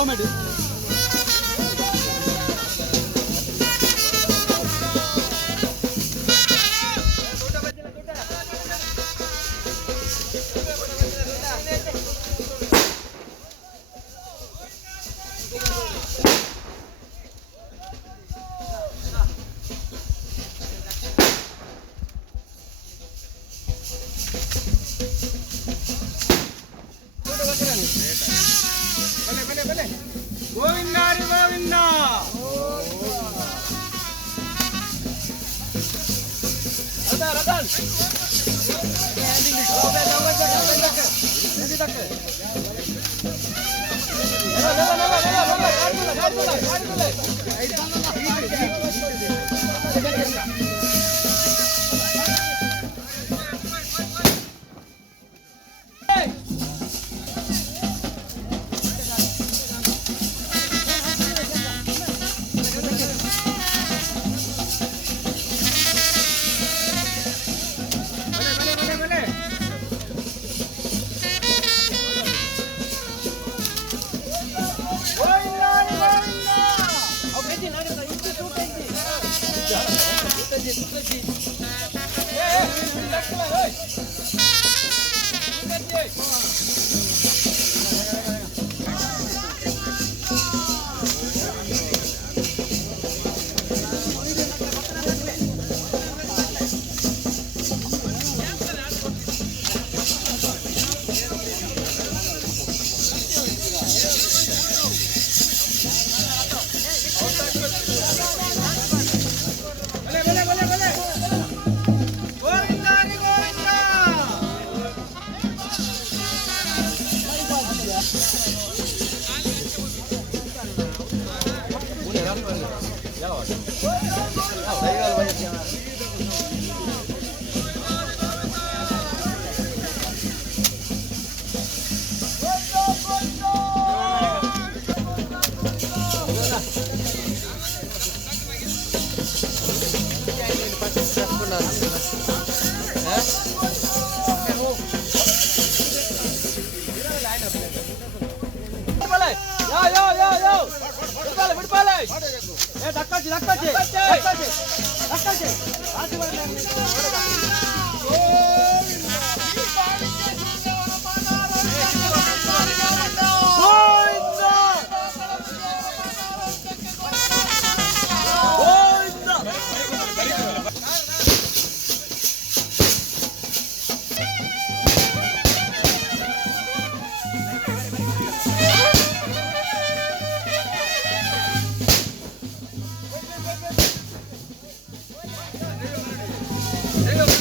Comedy. ಗೋವಿಂದಾರಿ Govinda. Hello.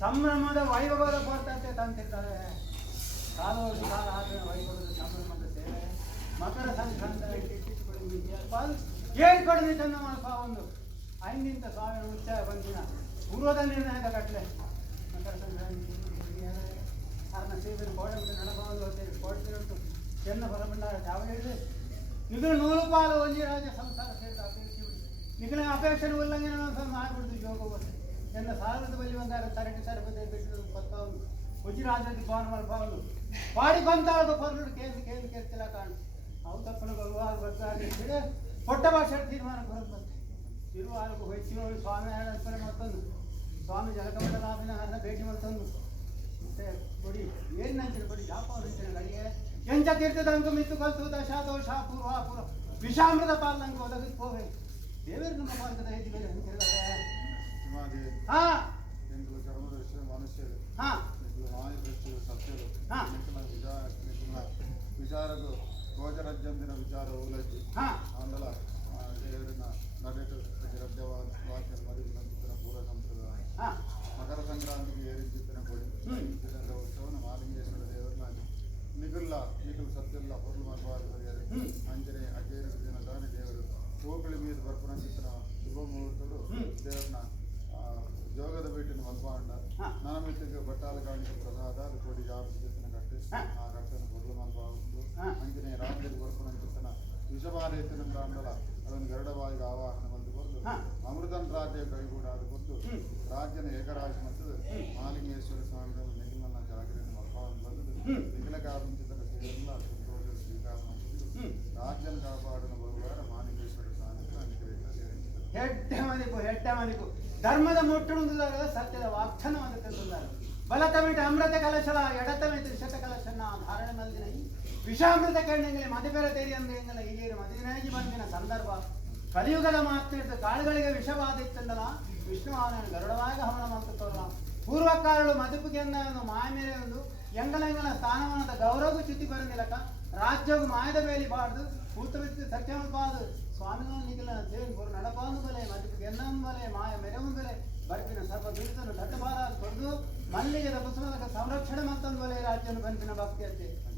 ಸಂಭ್ರಮದ ವೈಭವದ ಕೊಡ್ತಂತೆ ತಂತಿರ್ತಾರೆ. ಕಾಲೋಡಿ ಕಾಲ ಆದ್ರೆ ವೈಭವದ ಸಂಭ್ರಮದ ಸೇವೆ ಮಕರ ಸಂಕ್ರಾಂತಿ ಏರ್ಕೊಡದೆ ಚಂದ ಮಾಡಪ್ಪ ಒಂದು ಐನಿಂತ ಸ್ವಾಮಿ ಉತ್ಸಾಹ ಬಂದಿನ ಪೂರ್ವದ ನಿರ್ಣಯದ ಕಟ್ಲೆ ಮಕರ ಸಂಕ್ರಾಂತಿ ಕಾರಣ ಸೇವೆ ಕೋಡೆ ನಡಬಹುದು ಕೋಡ್ತಿರುಂಟು ಚೆನ್ನ ಬರಬಂಡಾರ ಯಾವ ಹೇಳಿದೆ ನಿಗಳು 100 ಪಾಲು ಒಂಜಿ ರಾಜ ಸಂಸಾರ ಸೇರಿದ ಅಪೇಕ್ಷೆ ನಿಗಳ ಅಪೇಕ್ಷೆ ಉಲ್ಲಂಘನೆ ಮಾಡ್ಬಿಡ್ದು ಯೋಗ ಚೆನ್ನ ಸಾಗರದ ಬಳಿ ಒಂದಾರ ತರಟಿ ಸರಪದೆ ಬಿಟ್ಟು ಕೊತ್ತವನು ಉಜಿರಾಜಕ್ಕೆ ಭವನ ಮಲ್ಪವನು ಪಾಡಿ ಬಂತಾಳದ ಪರ್ಲು ಕೇಂದ್ರ ಕೇಂದ್ರ ಕೆತ್ತಿಲ್ಲ ಕಾಣು ಅವು ತಪ್ಪನ ಬರುವಾಗ ಬರ್ತಾರೆ ಪೊಟ್ಟ ಭಾಷೆ ತೀರ್ಮಾನ ಬರುತ್ತೆ ತಿರುವಾರಕ್ಕೆ ಹೋಗಿ ಸ್ವಾಮಿ ಅರ್ಪಣೆ ಮತ್ತೊಂದು ಸ್ವಾಮಿ ಜಲಕಮಂಡಲಾಭಿನ ಭೇಟಿ ಮತ್ತೊಂದು ಮತ್ತೆ ಕೊಡಿ ಏನು ನಂಚಿನ ಕೊಡಿ ಜಾಪ ಅಂಚಿನ ಗಡಿಗೆ ಎಂಚ ತೀರ್ಥದಂಕು ಮಿತ್ತು ಕಲ್ತು ದಶಾ ದೋಷ ಪೂರ್ವ ಪೂರ್ವ ವಿಷಾಮೃತ ಪಾಲಂಗೆ ಒದಗಿ ಹೋಗಿ ದೇವರು ನಮ್ಮ ಮಾರ್ಗದ ಐದು ಬೇರೆ ಅಂತಿರ್ತಾರೆ. ಹಾ ಹಾ ವಿಚಾರಗಳು ಗೋಚರಜ್ಜಂದಿನ ವಿಚಾರ ಉಲಜ್ಜಿ ಆಂದಲ ದೇವರಿನ ನಡೆಟು ವಾಕ್ಯ ಮರಿಗಿನ ಪೂರ ಸಂಪ್ರದಾಯ ಮಕರ ಸಂಕ್ರಾಂತಿಗೆ ಏರಿಸಿದ್ದನ ಕೊಡಿ ಉತ್ಸವನ ಮಾಲಿಂಗೇಶ್ವರ ದೇವರನ್ನ ನಿಗುಲ್ಲ ನಿಗುಲು ಸತ್ಯಲ್ಲ ಹೊರಲು ಮರಬಾರದು ಅಂಜನೆ ಅಜೇರ ದಿನ ದಾನಿ ದೇವರು ಹೋಗಳಿ ಮೀದು ಬರ್ಪುರಂಚಿತನ ಶುಭ ಮುಹೂರ್ತಗಳು ದೇವರನ್ನ ಜೋಗದ ಭೇಟಿನ ಮಲ್ಪಾಂಡ ನನಮಿತ್ತಿಗೆ ಬಟ್ಟಾಲ ಕಾಣಿಕೆ ಪ್ರಸಾದ ಅದು ಕೊಡಿ ಜಾಬ್ ಕಟ್ಟಿ ಆ ಕಟ್ಟನ್ನು ಹೊರಲು ಮಲ್ಪಾಗುವುದು ಅಂಜನೆ ರಾಜ್ಯದ ಬರ್ಪುರಂಚಿತನ ವಿಷಭಾರೇತಿನ ಅಂಡಲ ಅದನ್ನು ಗರುಡವಾಗಿ ಆವಾಹನ ಬಂದು ಬಂದು ಅಮೃತನ್ ರಾಜ್ಯ ಕೈಗೂಡ ಅದು ಬಂದು ರಾಜ್ಯನ ಏಕರಾಜ ಮತ್ತು ಮಾಲಿಂಗೇಶ್ವರ ಸ್ವಾಮಿಗಳ ನಿಖಿಲನ ಜಾಗರಣೆ ಮಲ್ಪಾವನ್ನು ಬಂದು ನಿಖಿಲ ಕಾಪಿಂಚಿತನ ಸೇರಿಲ್ಲ ಸಂತೋಷ ಸ್ವೀಕಾರ ಮಾಡಿದ್ದು ರಾಜ್ಯನ ಕಾಪಾಡಿನ ಬರುವಾರ ಮಾಲಿಂಗೇಶ್ವರ ಸ್ವಾಮಿಗಳ ನಿಖಿಲ ಸೇರಿಸಿದರು. ಹೆಡ್ಡ ಮದಿಕು ಧರ್ಮದ ಮುಟ್ಟುವುದಾದ ಸತ್ಯದ ವಾಗ್ದಾನವನ್ನು ತಂದಿದ್ದಾರೆ. ಬಲತಮಿಟ ಅಮೃತ ಕಲಶಲ ಎಡತಮಿಟ ಶತ ಕಲಶನ ಧಾರಣೆ ಮಲ್ದಿನ ವಿಷಾಮೃತ ಕಣ್ಣೆಂಗಲೆ ಮದುವೆರ ತೇರಿ ಅಂದೆಂಗಲ ಹಿರಿಯರು ಮದುವೆನಾಗಿ ಬಂದಿನ ಸಂದರ್ಭ ಕಲಿಯುಗದ ಮಾತಿರ್ದು ಕಾಳುಗಳಿಗೆ ವಿಷಬಾಧಿತ್ತಂದಲ ವಿಷ್ಣುವಾನ ಗರುಡವಾಗ ಹವನ ಮಂತಲ್ಲ ಪೂರ್ವಕಾಲಗಳು ಮದುಪಿಗೆ ಒಂದು ಮಾಯ ಮೇಲೆ ಒಂದು ಎಂಗಲೆಂಗಲ ಸ್ಥಾನಮಾನದ ಗೌರವ ಚ್ಯುತಿ ಬರಂದಿಲಕ ರಾಜ್ಯವು ಮಾಯದ ಬೇಲಿ ಬಾರ್ದು ಕೂತವಿತ್ತು ಸತ್ಯಮಪಾದು ಸ್ವಾಮಿಗಳು ನಿಖಿಲ ದೇವನ್ ಪೂರ್ವ ನಡಪಾನು ಬೆಲೆ ಮದುಪಿಗೆ ಎನ್ನೊಂದು ಬೆಲೆ ಮಾಯ ಮೆರವನ್ ಬೆಲೆ ಬರ್ಪಿನ ಸರ್ವ ಬೀಳ್ತನು ದಟ್ಟಬಾರ ತೊಡೆದು ಮಲ್ಲಿಗೆದ ಕುಸುಮದ ಸಂರಕ್ಷಣೆ ಮತ್ತೊಂದು ಬೆಲೆ ರಾಜ್ಯನ ಬಂಪಿನ ಭಕ್ತಿ ಅತ್ತೆ